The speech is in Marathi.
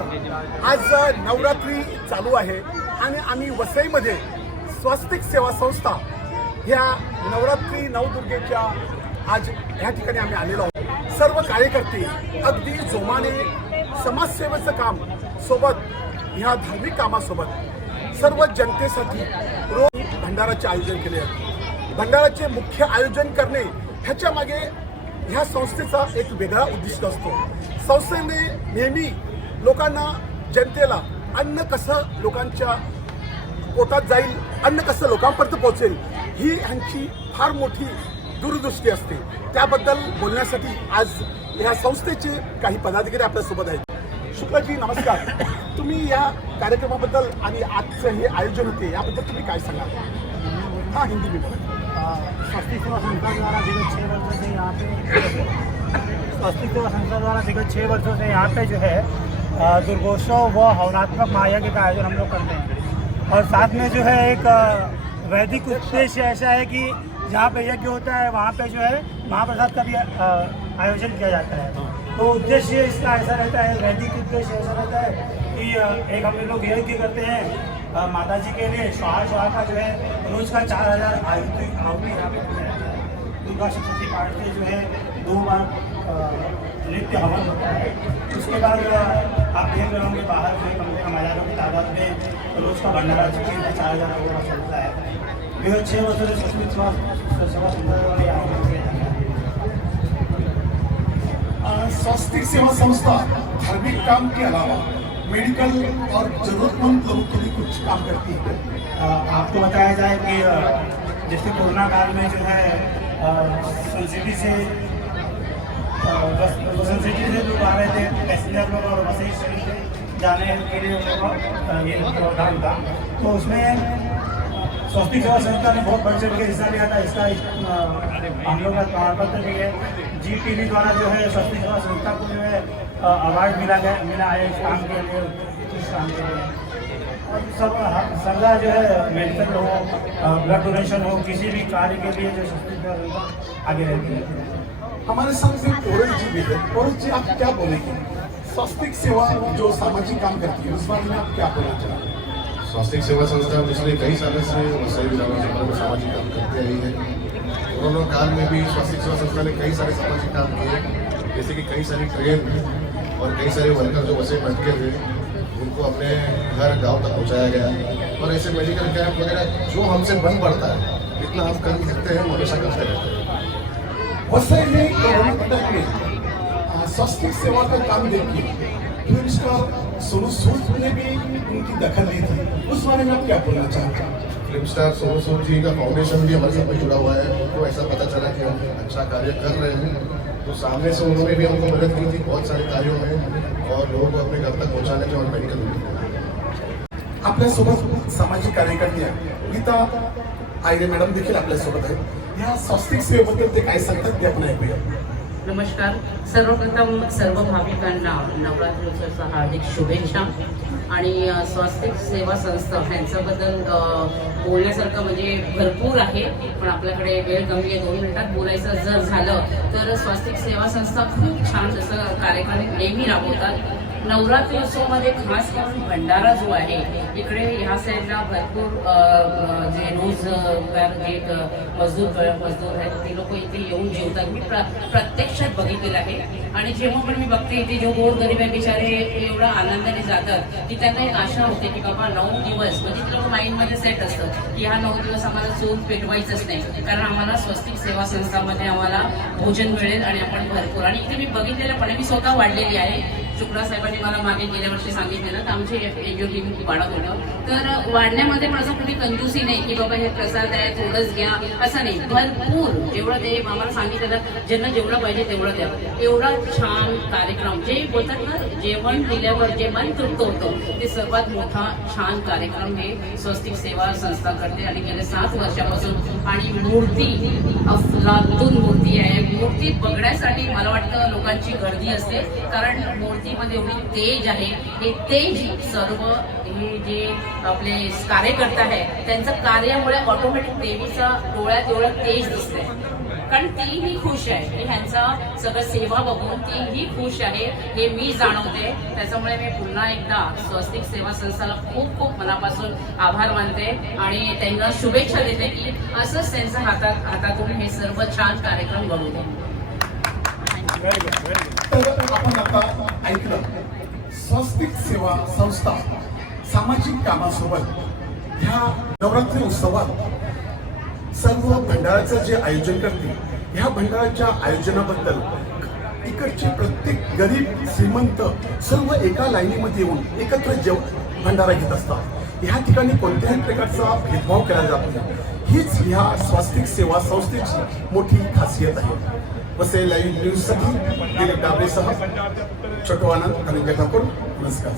नमस्कार. आज नवरात्री चालू आहे आणि आम्ही वसईमध्ये स्वस्तिक सेवा संस्था ह्या नवरात्री नवदुर्गेच्या आज ह्या ठिकाणी आम्ही आलेलो आहोत. सर्व कार्यकर्ते अगदी जोमाने समाजसेवेचं काम सोबत ह्या धार्मिक कामासोबत सर्व जनतेसाठी रोज भंडाराचे आयोजन केले आहे भंडाराचे मुख्य आयोजन करणे ह्याच्या मागे ह्या संस्थेचा एक वेगळा उद्दिष्ट असतो. संस्थेने नेहमी लोकांना जनतेला अन्न कसं लोकांच्या पोटात जाईल अन्न कसं लोकांपर्यंत पोहोचेल ही ह्यांची फार मोठी दूरदृष्टी असते. त्याबद्दल बोलण्यासाठी आज ह्या संस्थेचे काही पदाधिकारी आपल्यासोबत आहेत. शुक्लाजी नमस्कार. तुम्ही या कार्यक्रमाबद्दल आणि आजचं हे आयोजन होते याबद्दल तुम्ही काय सांगाल? हा हिंदी मी स्वास्थ्य सेवा संस्था द्वारा विगत छः वर्षों से यहाँ पे स्वास्थ्य सेवा संस्था द्वारा विगत छः वर्षों से यहाँ पे जो है दुर्गोत्सव व हवनात्मक महायज्ञ का आयोजन हम लोग करते हैं। और साथ में जो है एक वैदिक उद्देश्य ऐसा है कि जहाँ पे यज्ञ होता है, वहाँ पे जो है महाप्रसाद का भी आयोजन किया जाता है। तो उद्देश्य इसका ऐसा रहता है, वैदिक उद्देश्य ऐसा रहता है कि एक हम लोग यज्ञ करते हैं माता जी के लिए स्वाहा स्वाहा का जो है, रोज का चार हज़ार आयुति यहाँ पे दुर्गा सप्तती पाठ से जो है दो बार नित्य हवन होता है। उसके बाद आप देख रहे होंगे बाहर है कम से कम हज़ारों की तादाद में रोज का भंडारा चिकन का चार हज़ार का चलता है। विगत छः वर्षों से संस्कृत सेवा सेवा संस्था स्वास्थ्य सेवा संस्था धार्मिक काम के अलावा मेडिकल और जरूरतमंद लोगों के लिए कुछ काम करती है। आपको बताया जाए कि जैसे कोरोना काल में जो है सन से सिटी से लोग आ रहे थे पैसेंजर लोग और वसई जाने के लिए ये प्रोग्राम था तो उसमें स्वस्तिक सेवा संस्था ने बहुत बढ़ चढ़ के हिस्सा लिया था इसका हम लोग का प्रमाण पत्र भी है जी टीवी द्वारा जो है स्वस्तिक सेवा संस्था को जो है अवार्ड मिला गया मिला है इस काम के लिए इस काम के लिए सब सरदा जो है मेडिकल हो ब्लड डोनेशन हो किसी भी कार्य के लिए जो आगे रहती है। हमारे साथ में औरत जी भी है। औरत जी, आप क्या बोलेंगे? स्वास्थ्य सेवा जो सामाजिक काम करती है, उस बारे में आप क्या बोलना चाहेंगे? स्वास्थ्य सेवा संस्था पिछले कई सालों से विधानसभा में सामाजिक काम करते आई है। कोरोना काल में भी स्वास्थ्य सेवा संस्था ने कई सारे सामाजिक काम किए, जैसे कि कई सारी ट्रेन और कई सारे वर्कर जो में अटके थे, उनको अपने घर, गाँव तक पहुँचाया गया। और ऐसे मेडिकल कैंप वगैरह जो हमसे बन पड़ता है इतना हम कर सकते हैं, हम हमेशा करते रहते हैं। के स्वास्थ्य सेवा का काम देखिए फ़िल्म स्टार सोनू सूद ने भी उनकी दखल ली थी उस बारे में आप क्या बोलना चाहते हैं फ़िल्म स्टार सोनू सूद जी का फाउंडेशन भी हमारे साथ जुड़ा हुआ है उनको ऐसा पता चला कि हम अच्छा कार्य कर रहे हैं तो सामने से उन्होंने भी हमको मदद की थी बहुत सारे कार्यों में और लोगों को अपने घर तक पहुँचाने में और मेडिकल आपल्यासोबत सामाजिक कार्यकर्ते आहेत गीता आयरे मॅडम देखील आपल्यासोबत आहेत. या स्वास्तिक सेवेबद्दल ते काय सांगतात ते आपण ऐकूया. नमस्कार. सर्वप्रथम सर्व भाविकांना नवरात्री हार्दिक शुभेच्छा. आणि स्वास्तिक सेवा संस्था ह्यांच्याबद्दल बोलण्यासारखं म्हणजे भरपूर आहे. पण आपल्याकडे वेळ कमी आहे दोन मिनिटात बोलायचं जर झालं तर स्वास्तिक सेवा संस्था खूप छान असं कार्यक्रम नेहमी राबवतात. नवरात्री उत्सवमध्ये खास करून भंडारा जो आहे इकडे ह्या साईडला भरपूर जे रोजगार जे मजदूर मजदूर आहेत ते लोक इथे येऊन जेवतात. मी प्रत्यक्षात बघितलेलं आहे. आणि जेव्हा पण मी बघते इथे जे गोर गरीब आहे बिचारे एवढा आनंदाने जातात की त्यांना एक आशा होते की बाबा नऊ दिवस म्हणजे ते लोक माइंडमध्ये सेट असतं की हा नऊ दिवस आम्हाला चोर पेटवायचंच नाही. कारण आम्हाला स्वस्तिक सेवा संस्थामध्ये आम्हाला भोजन मिळेल आणि आपण भरपूर. आणि इथे मी बघितलेलं पण मी स्वतः वाढलेली आहे. शुक्रा साहेबांनी मला मागे गेल्या वर्षी सांगितलेलं तर आमचे एनजीओ टीम वाढत होतं. तर वाढण्यामध्ये पण असं कुठे कंजूसी नाही की बाबा हे प्रसाद आहे थोडंच घ्या असं नाही. भरपूर जेवढं ते आम्हाला सांगितलेलं ज्यांना जेवढं पाहिजे तेवढं द्या. एवढा छान कार्यक्रम जे बोलतात ना जेवण दिल्यावर जे मन तृप्त होतं ते सर्वात मोठा छान कार्यक्रम हे स्वस्तिक सेवा संस्था करते. आणि गेल्या सात वर्षापासून आणि मूर्ती अफलातून मूर्ती आहे. मूर्ती बघण्यासाठी मला वाटतं लोकांची गर्दी असते कारण मूर्ती मूर्तीमध्ये एवढी तेज आहे. हे तेज सर्व हे जे आपले कार्यकर्ता आहे त्यांचं कार्यामुळे ऑटोमॅटिक देवीचा डोळ्यात एवढं तेज दिसतंय. कारण तीही खुश आहे. की ह्यांचा सगळं सेवा बघून तीही खुश आहे. हे मी जाणवते. त्याच्यामुळे मी पुन्हा एकदा स्वस्तिक सेवा संस्थाला खूप खूप मनापासून आभार मानते आणि त्यांना शुभेच्छा देते की असंच त्यांच्या हातात हातातून हे सर्व छान कार्यक्रम घडू दे. तर आपण आता ऐकलं स्वस्तिक सेवा संस्था सामाजिक कामासोबत ह्या नवरात्री उत्सवात सर्व भंडाराचं जे आयोजन करते ह्या भंडाराच्या आयोजनाबद्दल इकडचे प्रत्येक गरीब श्रीमंत सर्व एका लाईनीमध्ये येऊन एकत्र जेव भंडारा घेत असतात. ह्या ठिकाणी कोणत्याही प्रकारचा भेदभाव केला जात नाही. हीच ह्या स्वास्तिक सेवा संस्थेची मोठी खासियत आहे. वसई लाईव्ह न्यूजसाठी दिलीप डाबरेसह छोटो आनंद आणि ठाकूर नमस्कार.